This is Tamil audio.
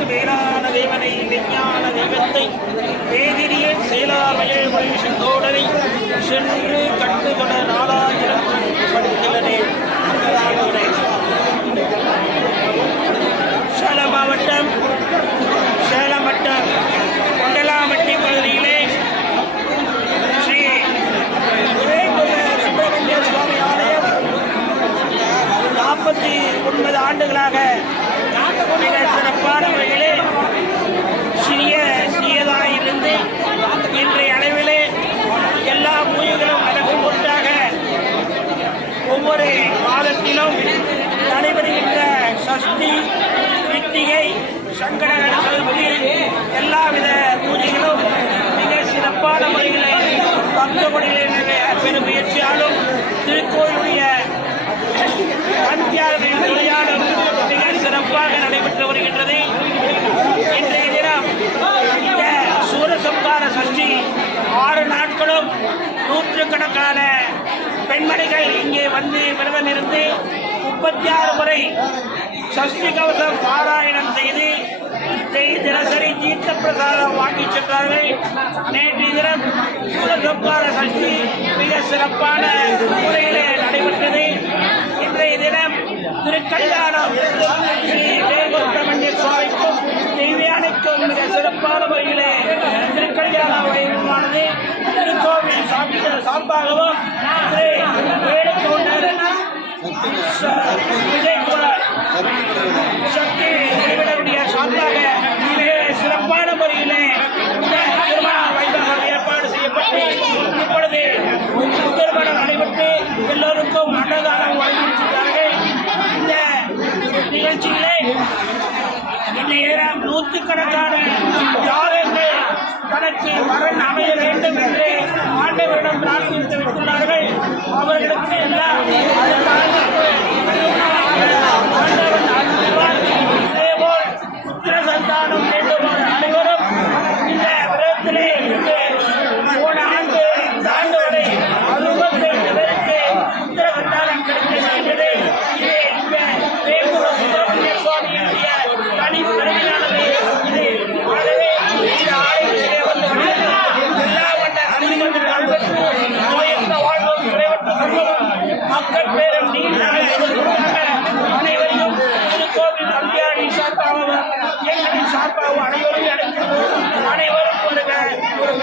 வேதங்களுக்கு வேளான தேவனை விஞ்ஞான தெய்வத்தை வேதிரியில் செயலாமையில் மொழி செங்கோடனை சென்று கண்டுகொட 4000 படிக்கிறனே. சேலம் மாவட்டம் சேலம் வட்டம் கொண்டலாம்பட்டி பகுதியிலே ஸ்ரீ சுப்பிரமணிய சுவாமி ஆலயம் 49 ஆண்டுகளாக மிக சிறப்பான முறையிலே சிறியதாயிருந்து இன்றைய அளவிலே எல்லா பூஜைகளும் நடக்கும் பொருட்டாக ஒவ்வொரு மாதத்திலும் நடைபெறுகின்ற சஷ்டி கிருத்திகை சங்கடகர சதுர்த்தி எல்லாவித பூஜைகளும் மிக சிறப்பான முறையில் பக்தகுடியினுடைய பெரும் முயற்சியாலும் திருக்கோயிலுடைய பஞ்சாயத்தின் துணையாலும் மிக சிறப்பாக நடைபெற்று வருகின்றது. இன்றைய தினம் இந்த சூரசம்ஹார சஷ்டி 6 நாட்களும் நூற்றுக்கணக்கான பெண்மணிகள் இங்கே வந்து விரதம் இருந்து 36 முறை சஷ்டி கவசம் பாராயணம் செய்து தினசரி தீர்த்த பிரசாதம் வாங்கி சென்றார்கள். நேற்றைய தினம் சூரசம்ஹார சஷ்டி மிக சிறப்பான முறையிலே நடைபெற்றது. இன்றைய தினம் திருக்கல்யாணம் ஸ்ரீ சுப்பிரமணிய சுவாமிக்கும் தெய்வியானைக்கும் மிக சிறப்பான முறையிலே திருக்கல்யாண வைபவமானது திருக்கோவில் சார்பாகவும் வேலுக்கவுண்டர் விஜயகுமார் சக்தி நிறுவனருடைய சார்பாக மிக சிறப்பான முறையிலே இந்த திருமண வைபவம் ஏற்பாடு செய்யப்பட்டு இப்பொழுது திருமணம் நடைபெற்று எல்லோருக்கும் அன்னதானம் வழங்கியிருக்கிறார்கள். இந்த நிகழ்ச்சியிலே இன்றைய நூற்றுக்கணக்கான யாருக்கு தனக்கு வரன் அமைய வேண்டும் என்று ஆண்டவரிடம் பிரார்த்தித்து வைத்துள்ளார்கள். அவர்களுக்கு எல்லாம் இதேபோல் புத்திர சந்தானம் வேண்டுமாறு அனைவரும் இந்த விரதத்திலே போன ஆண்டு இந்த ஆண்டு வரை 65 பேருக்கு புத்திர சந்தானம் கிடைக்கின்றது. இது இந்த வேங்கூர சுப்பிரமணிய சுவாமியுடைய தனி பெருமையானது. இது ஆகவே இந்த ஆலயத்திலே வந்து எல்லா வண்ண அனுமதி அன்பற்று நோயற்ற வாழ்வும் குறைவற்ற செல்வமும் மக்கள் பேரும் அனைவரையும் திருக்கோவில் கல்யாணி சார்பாகவும் எங்களின் சார்பாகவும் அனைவரும் அழைக்கிறோம். அனைவரும் ஒரு முருகனுக்கு